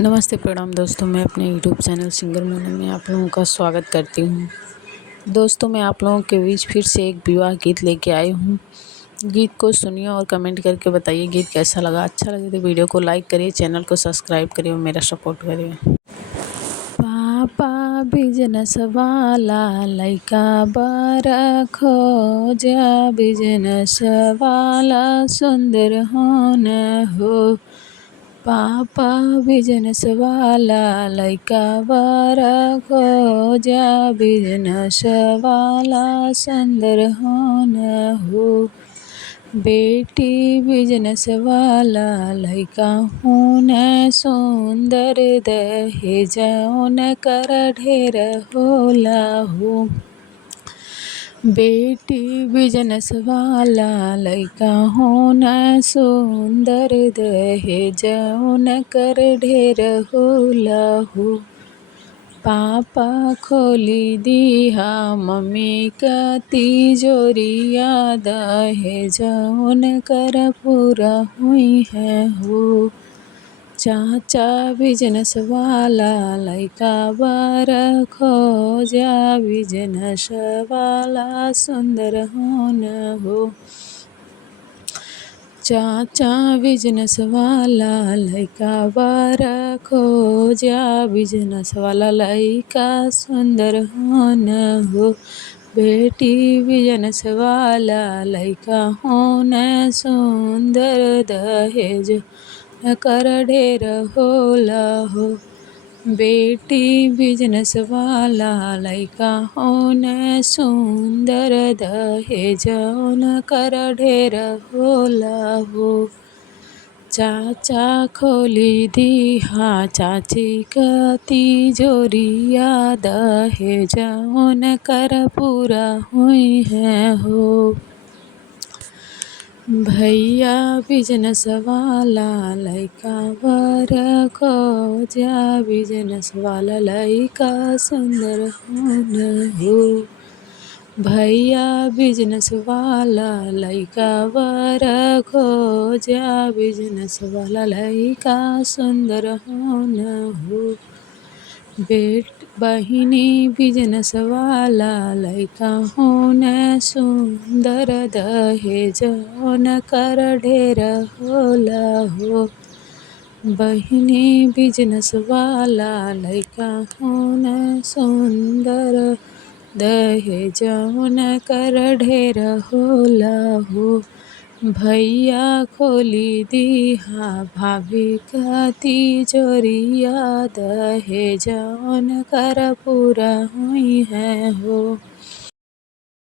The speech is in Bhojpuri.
नमस्ते प्रणाम दोस्तों, मैं अपने यूट्यूब चैनल सिंगर मोना में आप लोगों का स्वागत करती हूँ। दोस्तों, मैं आप लोगों के बीच फिर से एक विवाह गीत लेके आई हूँ। गीत को सुनिए और कमेंट करके बताइए गीत कैसा लगा। अच्छा लगे तो वीडियो को लाइक करिए, चैनल को सब्सक्राइब करिए और मेरा सपोर्ट करिए। पापा बिजनेस वाला लइका बड़ा खोजा, बिजनेस वाला सुंदर होना हो। पापा बिजनेस वाला लइका बड़ा खोजा, बिजनेस वाला सुंदर होना हो। बेटी बिजनेस वाला लइका होना सुंदर, दहेज कर ढेर होला हो। बेटी बिजनेस वाला लइका होना सुंदर, दहेज कर ढेर होला हो। पापा खोली दिहा मम्मी का तिजोरिया, दहेज कर पूरा हुई है हो। चाचा बिजनेस वाला लइका बड़ा खोजा, बिजनेस वाला सुंदर होना हो। चाचा बिजनेस वाला लइका बड़ा खोजा, बिजनेस वाला लइका सुंदर होना हो। बेटी बिजनेस वाला लइका होना सुंदर, दहेज कर ढेर होला हो। बेटी बिजनेस वाला लइका होना सुंदर, दहेज कर ढेर होला हो। चाचा खोली दिहा चाची का तिजोरिया, दहेज कर पूरा हुई है हो। भैया बिजनेस वाला लइका बड़ा खोजा, बिजनेस वाला लइका सुंदर होना हो। भैया बिजनेस वाला लइका बड़ा खोजा, बिजनेस वाला लइका सुंदर होना हो। बहिनी बिजनेस वाला लइका होना सुंदर, दहेज कर ढेर होला हो। बहिनी बिजनेस वाला लइका होना सुंदर, दहेज कर ढेर होला हो। भैया खोली दिहा भाभी का तिजोरिया, दहेज कर पूरा हुई है हो।